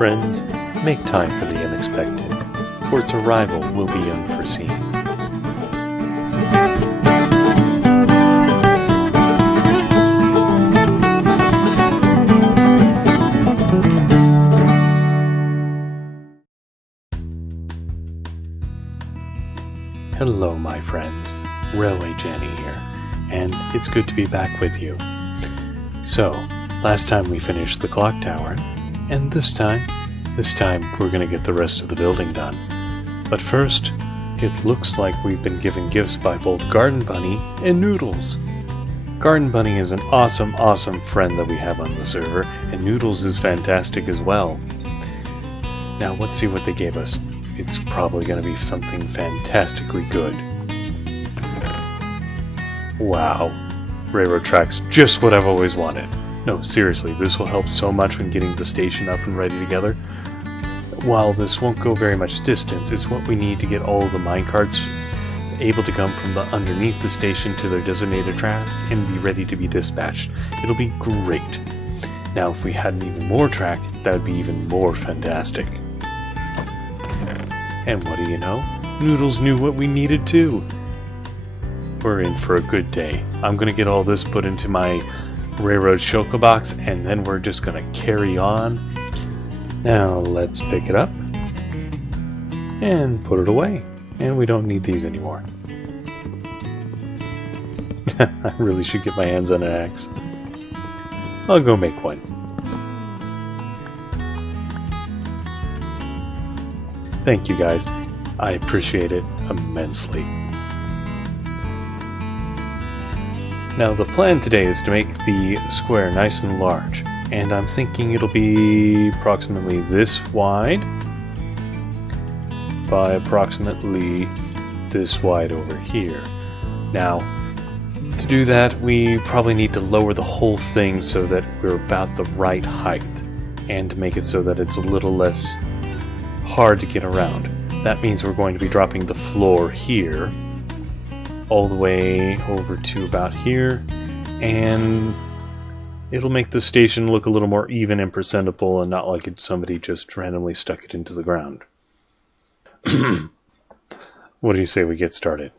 Friends, make time for the unexpected, for its arrival will be unforeseen. Hello my friends, Railway Jenny here, and it's good to be back with you. So, last time we finished the clock tower, and this time we're going to get the rest of the building done. But first, it looks like we've been given gifts by both Garden Bunny and Noodles. Garden Bunny is an awesome friend that we have on the server, and Noodles is fantastic as well. Now let's see what they gave us. It's probably going to be something fantastically good. Wow. Railroad tracks, just what I've always wanted. No, seriously, this will help so much when getting the station up and ready together. While this won't go very much distance, it's what we need to get all of the minecarts able to come from underneath the station to their designated track and be ready to be dispatched. It'll be great. Now, if we had an even more track, that would be even more fantastic. And what do you know? Noodles knew what we needed too. We're in for a good day. I'm gonna get all this put into my railroad shulker box, and then we're just gonna carry on. Now let's pick it up and put it away. And we don't need these anymore. I really should get my hands on an axe. I'll go make one. Thank you guys. I appreciate it immensely. Now the plan today is to make the square nice and large, and I'm thinking it'll be approximately this wide by approximately this wide over here. Now, to do that we probably need to lower the whole thing so that we're about the right height, and to make it so that it's a little less hard to get around. That means we're going to be dropping the floor here all the way over to about here, and it'll make the station look a little more even and presentable and not like somebody just randomly stuck it into the ground. What do you say we get started?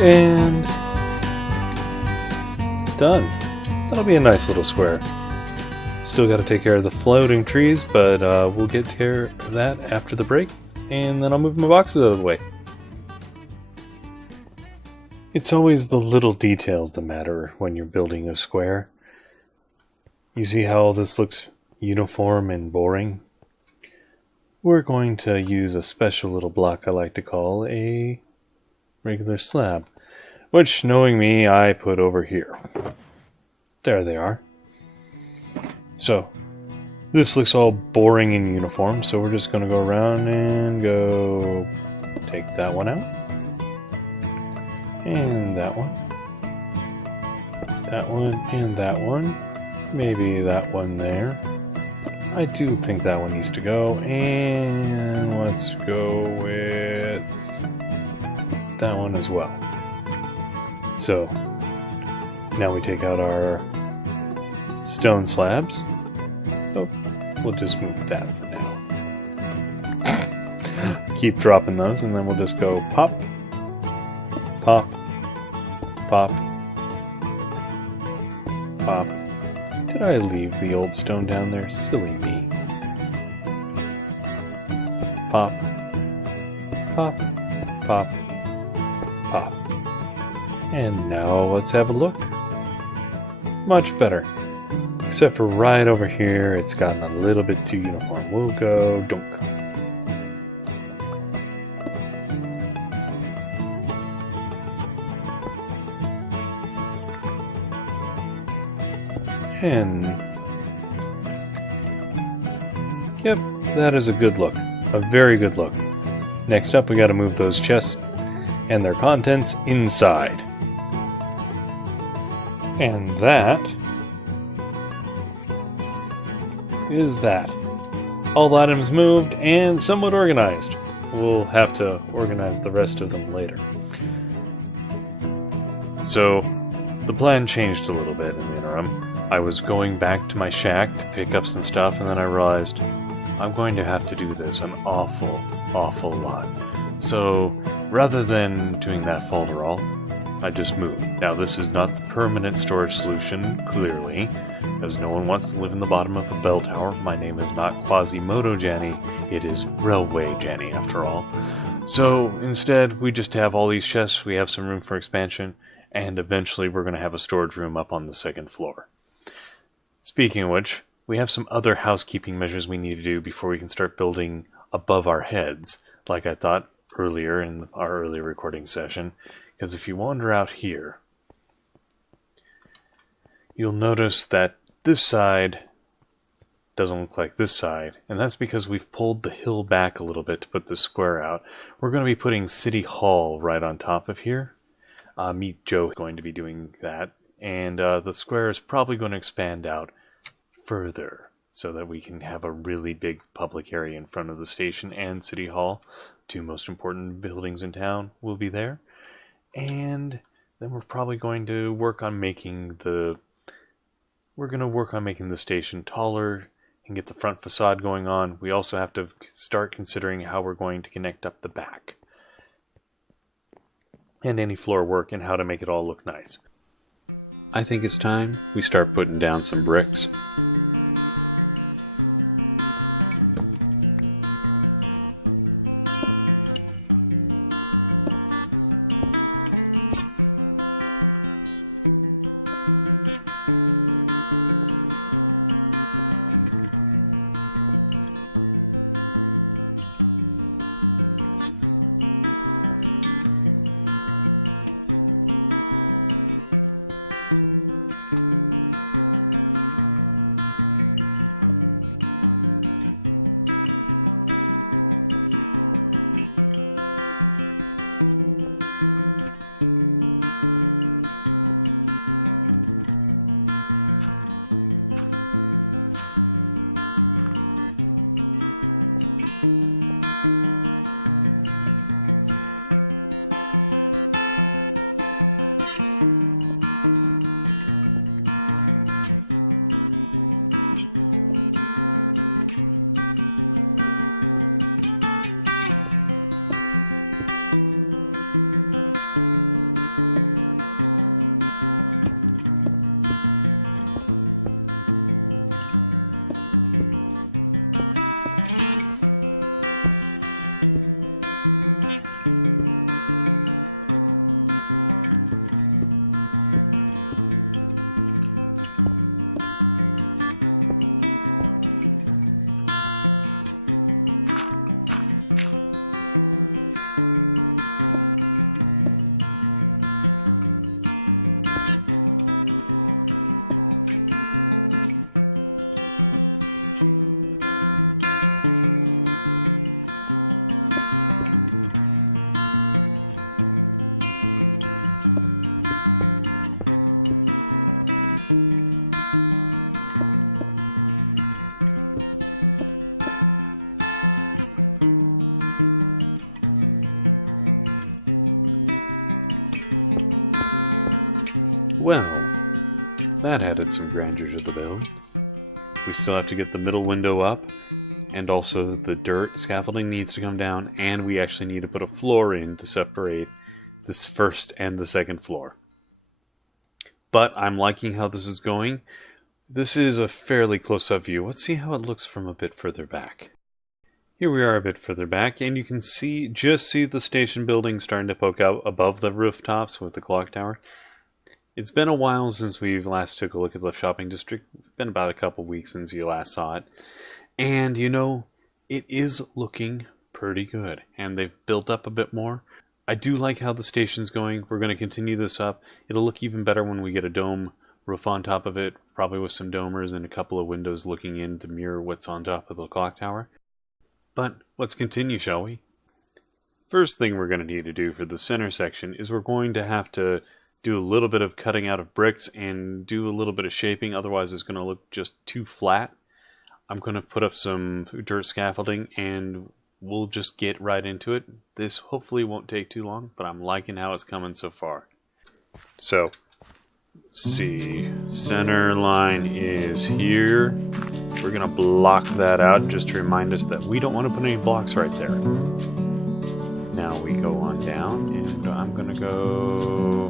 And done. That'll be a nice little square. Still got to take care of the floating trees, but we'll get care of that after the break, and then I'll move my boxes out of the way. It's always the little details that matter when you're building a square. You see how all this looks uniform and boring? We're going to use a special little block I like to call a regular slab, which, knowing me, I put over here. There they are. So, this looks all boring and uniform, so we're just going to go around and go take that one out. And that one. That one and that one. Maybe that one there. I do think that one needs to go. And let's go with that one as well. So, now we take out our stone slabs. So we'll just move that for now. Keep dropping those, and then we'll just go pop, pop, pop, pop. Did I leave the old stone down there? Silly me. Pop, pop, pop, pop. And now let's have a look. Much better. Except for right over here, it's gotten a little bit too uniform. We'll go dunk. And yep, that is a good look. A very good look. Next up, we got to move those chests and their contents inside. And that is that. All items moved and somewhat organized. We'll have to organize the rest of them later. So, the plan changed a little bit in the interim. I was going back to my shack to pick up some stuff, and then I realized I'm going to have to do this an awful lot. So, rather than doing that folderol, I just moved. Now, this is not the permanent storage solution, clearly, because no one wants to live in the bottom of a bell tower. My name is not Quasimodo Janny, it is Railway Janny, after all. So, instead, we just have all these chests, we have some room for expansion, and eventually we're going to have a storage room up on the second floor. Speaking of which, we have some other housekeeping measures we need to do before we can start building above our heads, like I thought earlier in our earlier recording session. Because if you wander out here, you'll notice that this side doesn't look like this side, and that's because we've pulled the hill back a little bit to put the square out. We're going to be putting City Hall right on top of here. Meet Joe is going to be doing that, and the square is probably going to expand out further so that we can have a really big public area in front of the station and City Hall. Two most important buildings in town will be there. And then we're probably going to work on making the station taller and get the front facade going on. We also have to start considering how we're going to connect up the back and any floor work and how to make it all look nice. I think it's time we start putting down some bricks. That added some grandeur to the build. We still have to get the middle window up, and also the dirt scaffolding needs to come down, and we actually need to put a floor in to separate this first and the second floor. But I'm liking how this is going. This is a fairly close-up view. Let's see how it looks from a bit further back. Here we are a bit further back, and you can just see the station building starting to poke out above the rooftops with the clock tower. It's been a while since we last took a look at the shopping district. It's been about a couple weeks since you last saw it. And you know, it is looking pretty good, and they've built up a bit more. I do like how the station's going. We're going to continue this up. It'll look even better when we get a dome roof on top of it, probably with some domers and a couple of windows looking in to mirror what's on top of the clock tower. But let's continue, shall we? First thing we're going to need to do for the center section is we're going to have to do a little bit of cutting out of bricks and do a little bit of shaping, otherwise it's going to look just too flat. I'm going to put up some dirt scaffolding and we'll just get right into it. This hopefully won't take too long, but I'm liking how it's coming so far. So, let's see. Center line is here. We're going to block that out just to remind us that we don't want to put any blocks right there. Now we go on down, and I'm going to go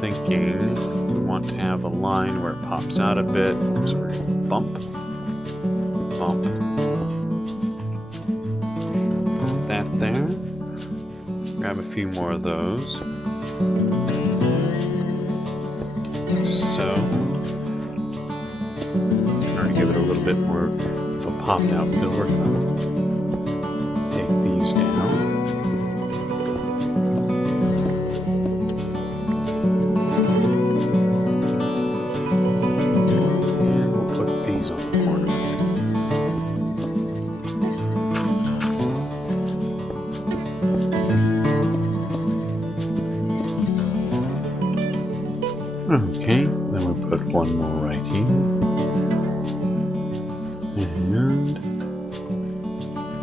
thinking we want to have a line where it pops out a bit. So we're going to bump, bump. That there. Grab a few more of those. So, trying to give it a little bit more of a popped out feel. We're going to take these down. And we'll put these on the corner. Okay, then we'll put one more right here.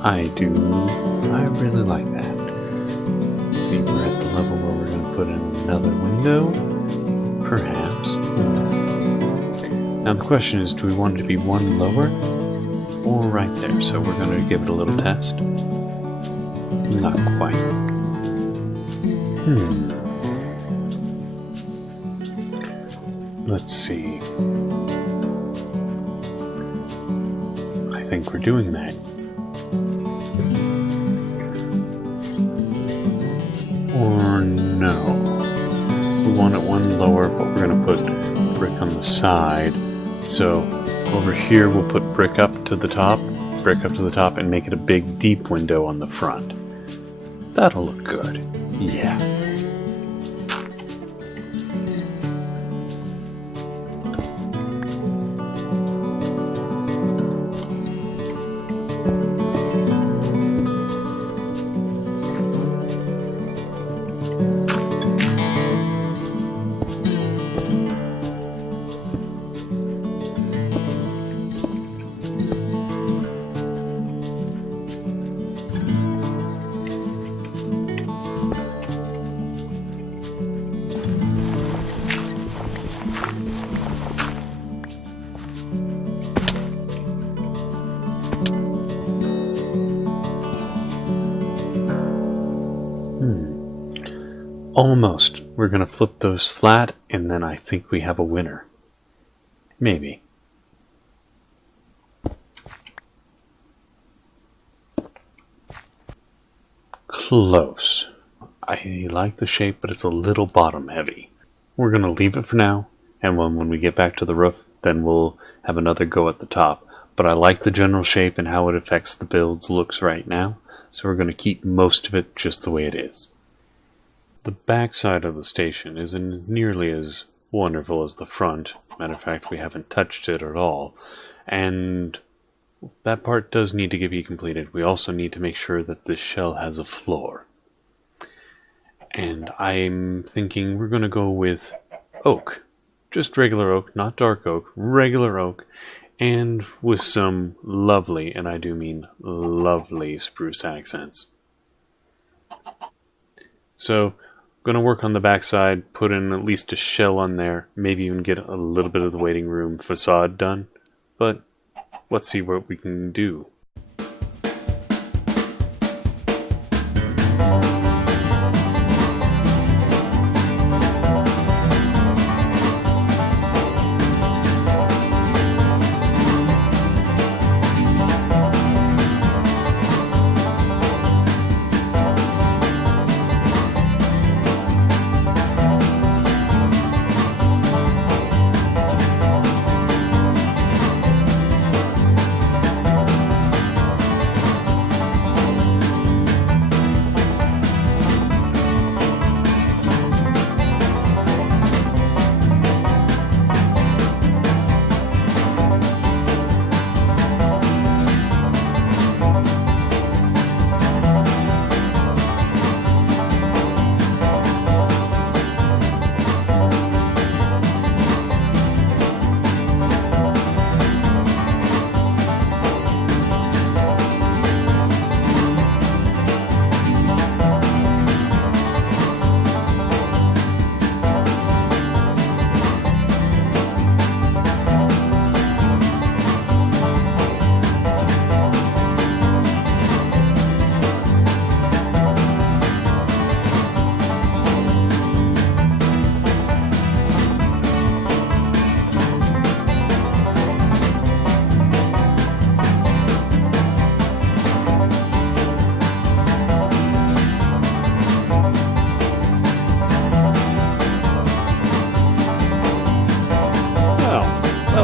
And I really like that. Let's see, we're at the level where we're going to put in another window, perhaps. Now the question is, do we want it to be one lower or right there? So we're going to give it a little test. Not quite. Let's see. I think we're doing that. Or no. We want it one lower, but we're going to put brick on the side. So over here we'll put brick up to the top, and make it a big deep window on the front. That'll look good. Yeah. Almost. We're going to flip those flat, and then I think we have a winner. Maybe. Close. I like the shape, but it's a little bottom heavy. We're going to leave it for now, and when we get back to the roof, then we'll have another go at the top. But I like the general shape and how it affects the build's looks right now, so we're going to keep most of it just the way it is. The back side of the station isn't nearly as wonderful as the front. Matter of fact, we haven't touched it at all. And that part does need to be completed. We also need to make sure that this shell has a floor. And I'm thinking we're going to go with oak. Just regular oak, not dark oak, regular oak. And with some lovely, and I do mean lovely, spruce accents. So Going to work on the backside, put in at least a shell on there, maybe even get a little bit of the waiting room facade done. But let's see what we can do.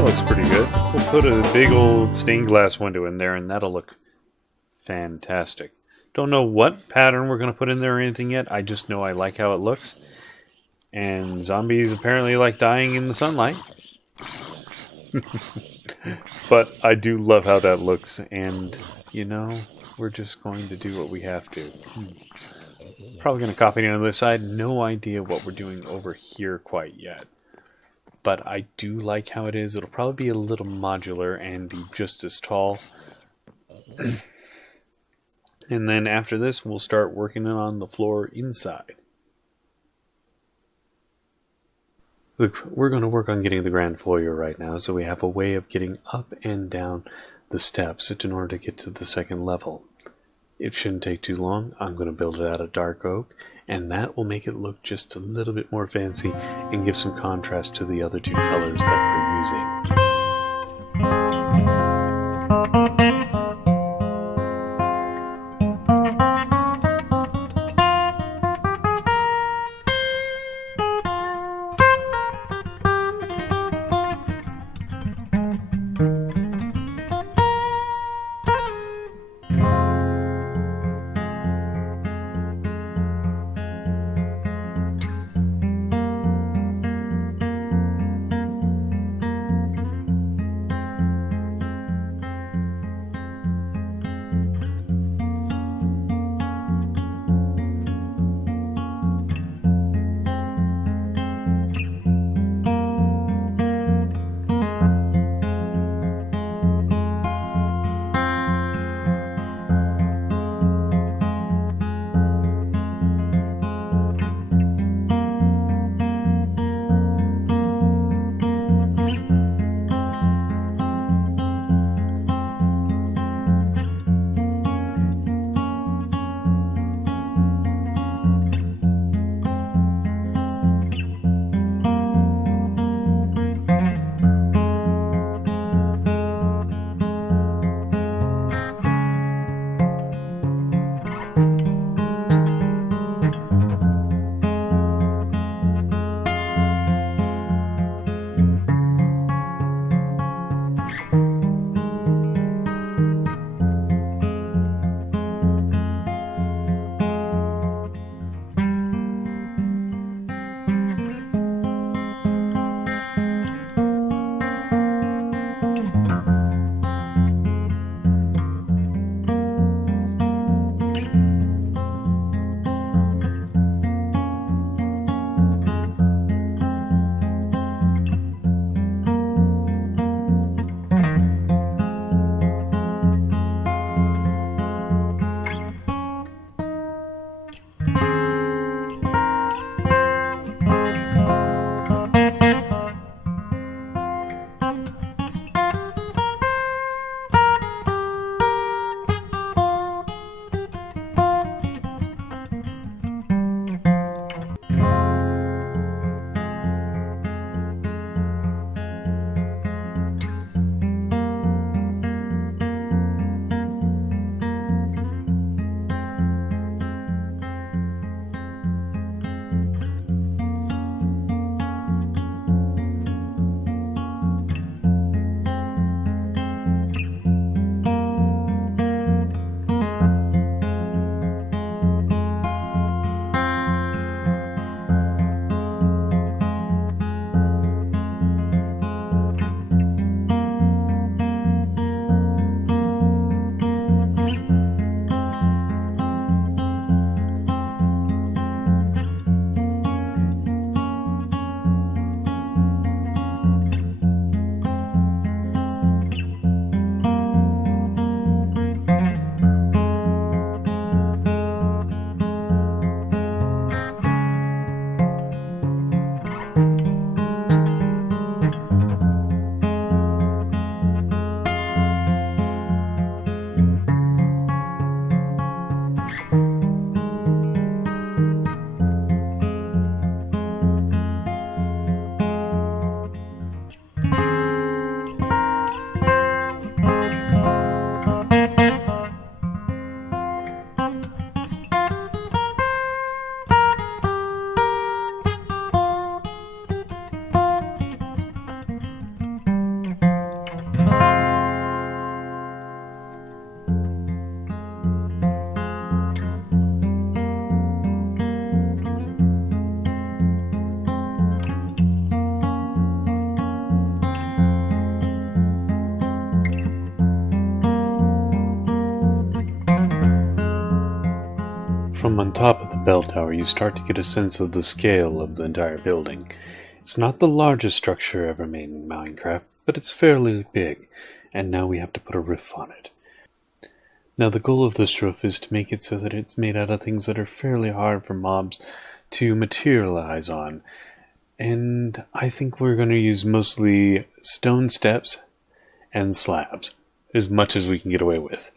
Looks pretty good. We'll put a big old stained glass window in there and that'll look fantastic. Don't know what pattern we're going to put in there or anything yet. I just know I like how it looks. And zombies apparently like dying in the sunlight. But I do love how that looks, and you know, we're just going to do what we have to. Probably going to copy it on the other side. No idea what we're doing over here quite yet. But I do like how it is. It'll probably be a little modular and be just as tall. And then after this, we'll start working on the floor inside. Look, we're going to work on getting the grand foyer right now, so we have a way of getting up and down the steps in order to get to the second level. It shouldn't take too long. I'm going to build it out of dark oak, and that will make it look just a little bit more fancy and give some contrast to the other two colors that we're using. From on top of the bell tower, you start to get a sense of the scale of the entire building. It's not the largest structure ever made in Minecraft, but it's fairly big, and now we have to put a roof on it. Now the goal of this roof is to make it so that it's made out of things that are fairly hard for mobs to materialize on. And I think we're going to use mostly stone steps and slabs, as much as we can get away with.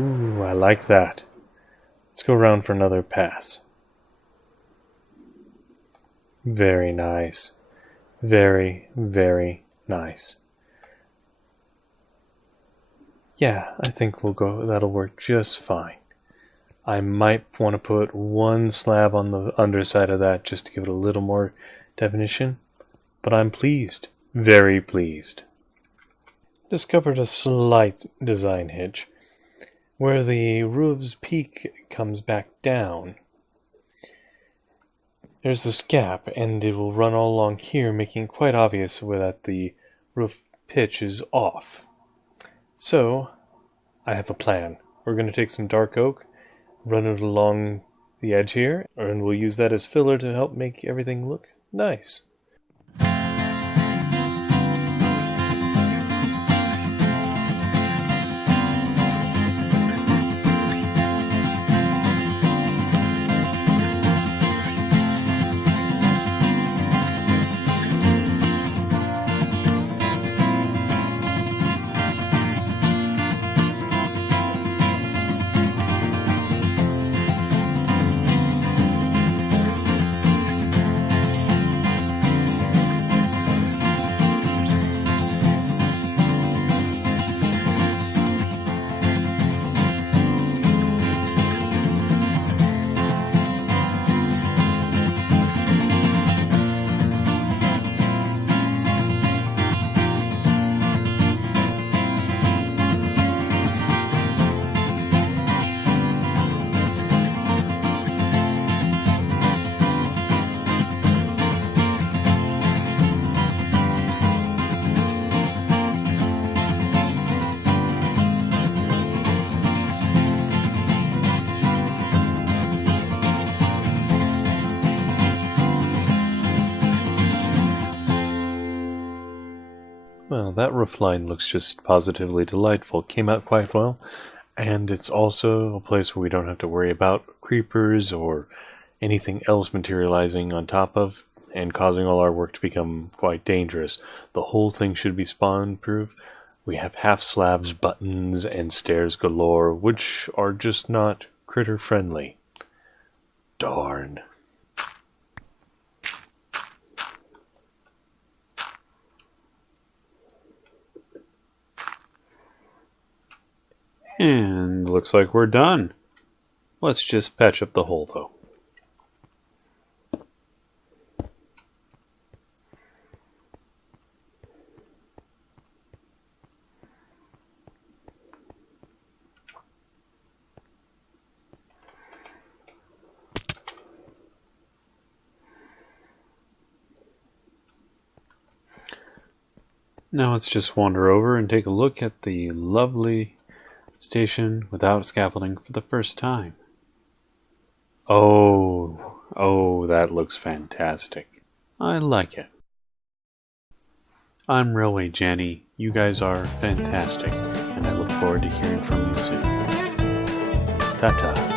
Ooh, I like that. Let's go around for another pass. Very nice. Very, very nice. Yeah, I think that'll work just fine. I might want to put one slab on the underside of that just to give it a little more definition, but I'm pleased. Very pleased. Discovered a slight design hitch. Where the roof's peak comes back down, there's this gap, and it will run all along here, making it quite obvious that the roof pitch is off. So, I have a plan. We're going to take some dark oak, run it along the edge here, and we'll use that as filler to help make everything look nice. Well, that roof line looks just positively delightful. Came out quite well, and it's also a place where we don't have to worry about creepers or anything else materializing on top of and causing all our work to become quite dangerous. The whole thing should be spawn-proof. We have half slabs, buttons, and stairs galore, which are just not critter-friendly. Darn. And looks like we're done. Let's just patch up the hole, though. Now let's just wander over and take a look at the lovely station without scaffolding for the first time. Oh, that looks fantastic. I like it. I'm really Jenny. You guys are fantastic, and I look forward to hearing from you soon. Ta-ta.